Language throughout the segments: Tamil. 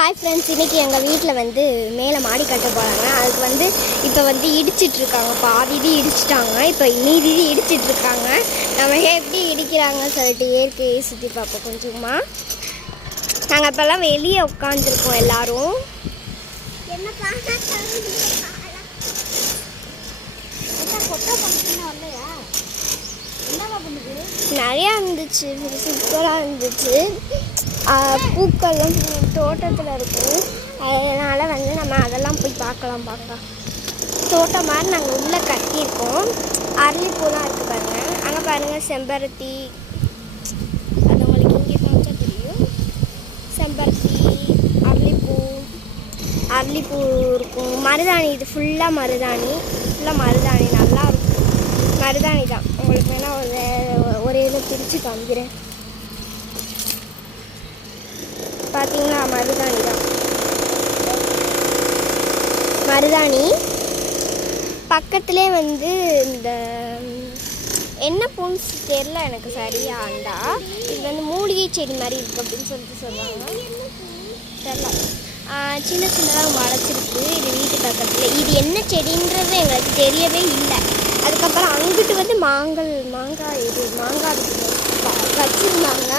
ஹாய் ஃப்ரெண்ட்ஸ், இன்றைக்கி எங்கள் வீட்டில் வந்து மேலே மாடி கட்ட போகிறாங்க. அதுக்கு வந்து இப்போ வந்து இடிச்சிட்ருக்காங்க. பாதி இது இடிச்சிட்டாங்க, இப்போ மீதி இது இடிச்சிட்ருக்காங்க. நம்ம எப்படி இடிக்கிறாங்கன்னு சொல்லிட்டு இயற்கையை சுற்றி பார்ப்போம் கொஞ்சமா. நாங்கள் இப்போல்லாம் வெளியே உட்காந்துருக்கோம் எல்லோரும். நிறையா இருந்துச்சு, சூப்பராக இருந்துச்சு. பூக்கள்லாம் தோட்டத்தில் இருக்கும். அதனால் வந்து நம்ம அதெல்லாம் போய் பார்க்கலாம். தோட்டம் மாதிரி நாங்கள் உள்ளே கட்டியிருக்கோம். அரளிப்பூலாம் இருக்குது பாருங்கள். அங்கே பாருங்கள் செம்பருத்தி, அது உங்களுக்கு இங்கே காமிச்சா தெரியும். செம்பருத்தி, அரளிப்பூ இருக்கும். மருதாணி, இது ஃபுல்லாக மருதாணி நல்லா இருக்கும். மருதாணி தான். உங்களுக்கு வேணால் ஒரே இதை பிரித்து காமிக்கிறேன். பார்த்தீங்களா, மருதாணி பக்கத்துலேயே வந்து இந்த என்ன பூன்னு தெரில எனக்கு சரியா. இது வந்து மூலிகை செடி மாதிரி இருக்குது அப்படின்னு சொல்லுவாங்க. தெரில, சின்ன சின்னதாக வளர்ச்சிருக்கு. இது வீட்டு பக்கத்தில். இது என்ன செடின்றது எங்களுக்கு தெரியவே இல்லை. அதுக்கப்புறம் அங்கிட்டு வந்து மாங்காய் வச்சுருந்தாங்க.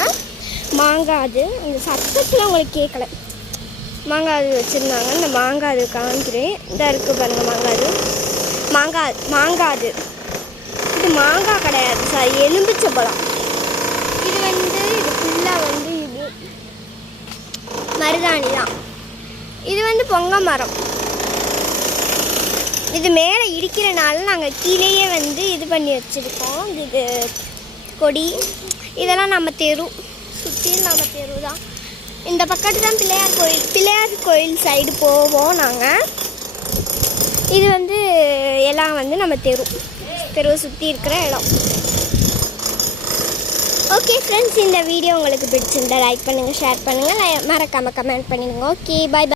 மாங்காய், அது இந்த சத்தத்தில் உங்களுக்கு கேட்கல. மாங்காய் வச்சுருந்தாங்க. இந்த மாங்காய் அது காமிக்கிறேன். இந்த இருக்குது பாருங்கள் மாங்காய். இது மாங்காய் கிடையாது, சாரி, எலும்பிச்சம்பழம். இது வந்து இது ஃபுல்லாக வந்து இது மருதாணி தான். இது வந்து பொங்க மரம். இது மேலே இடிக்கிறனால நாங்கள் கீழேயே வந்து இது பண்ணி வச்சுருக்கோம். இது கொடி. இதெல்லாம் நம்ம தெரு சுற்றியும் நம்ம தெரு தான். இந்த பக்கத்து தான் பிள்ளையார் கோயில் சைடு போவோம் நாங்கள். இது வந்து எல்லாம் வந்து நம்ம தெருவை சுற்றி இருக்கிற இடம். ஓகே ஃப்ரெண்ட்ஸ், இந்த வீடியோ உங்களுக்கு பிடிச்சிருந்தா லைக் பண்ணுங்கள், ஷேர் பண்ணுங்கள், மறக்காமல் கமெண்ட் பண்ணிடுங்க. ஓகே, பாய்.